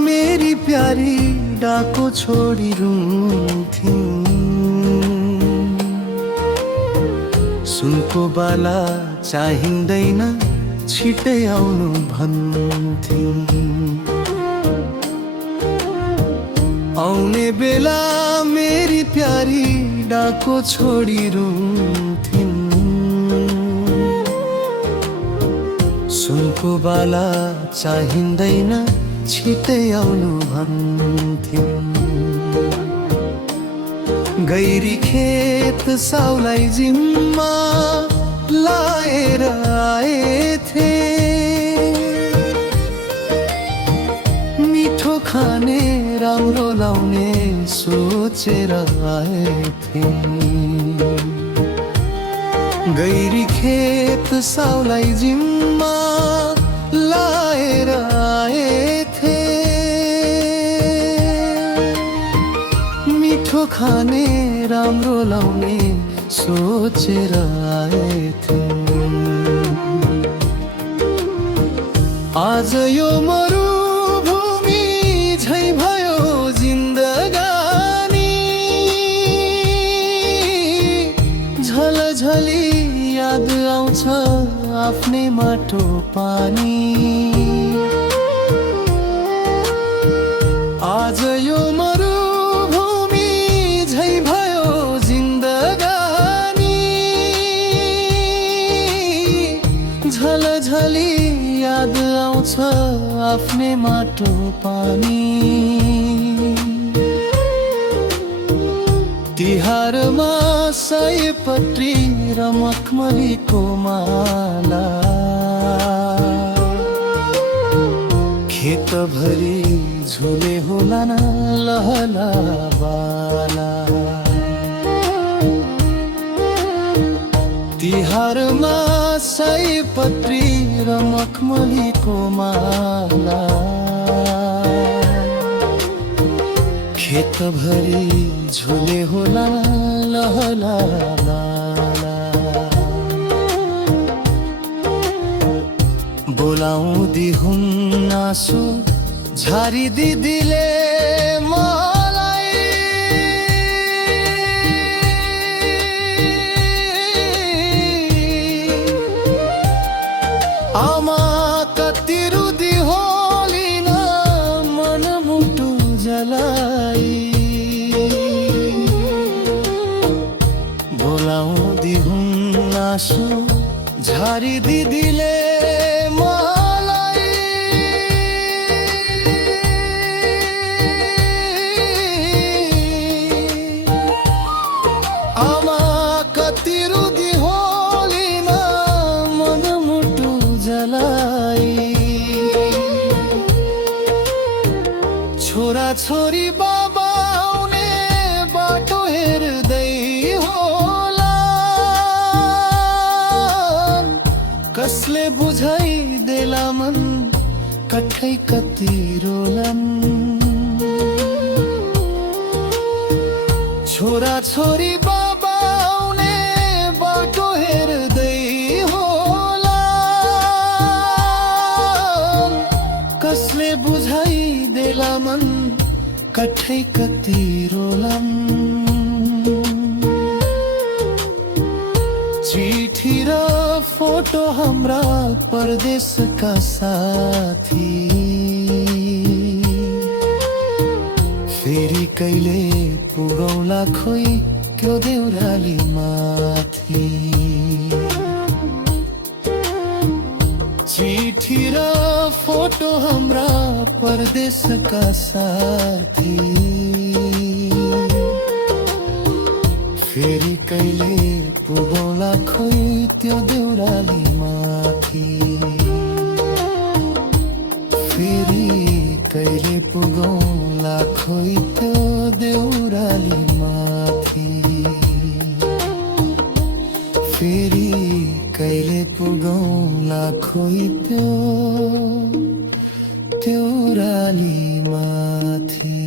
मेरी प्यारी डाको छोडी रुन्थिन्। सुनको बाला चाहिँदैन छिटै आउनु भन्थिन्। आउने बेला मेरी प्यारी डाको छोडी रुन्थिन्। सुनको बाला चाहिँदैन छिटै आउनु भन्थिन्। गैरी खेत साउलाई जिम्मा लाएर आएथे। मिठो खाने राम्रो लाउने सोचेर आएथे। गैरी खेत साउलाई जिम्मा लाएर आएथे। मिठो खाने राम्रो लाउने सोचेर आएथे। आज यो मरुभूमि झै भयो जिन्दगानी। झलझली याद आउँछ आफ्नै माटो पानी। आज यो मरुभूमि झै भयो जिन्दगानी। झलझली याद आउँछ आफ्नै माटो पानी। तिहारमा सयपत्री र मखमलीको माला। खेतभरि झुले होला न लहला बाला। तिहारमा सयपत्री र मखमलीको माला। खेतभरि झुले होला लहला लाला। बोलाउँदी हुन् आँसु झारी दिदीले मलाई। आमा कति रुदी होलिन मन मुटु जलाई। बोलाउँदी हुन् आँसु झारी दिदीले मलाई। आमा कति रुदी होलिन मन मुटु जलाई। छोरा छोरी बाबा आउने बाटो हेर्दै होला। कसले बुझाइदेला मन कठै कति रोलन। छोरा छोरी बाबा आउने बाटो हेर्दै होला। कसले बुझाइदेला मन कठै कति रोलन। चिठी र फोटो हाम्रा परदेशका साथी। फेरि कहिले पुगौला खोइ त्यो देउराली माथि। चिठी र फोटो हाम्रा परदेशका साथी। फेरि कहिले पुगौला खोइ त्यो देउराली माथि। फेरि कहिले पुगौला खोइ त्यो देउराली माथि। फेरि कहिले पुगौला खोइ त्यो देउराली माथि।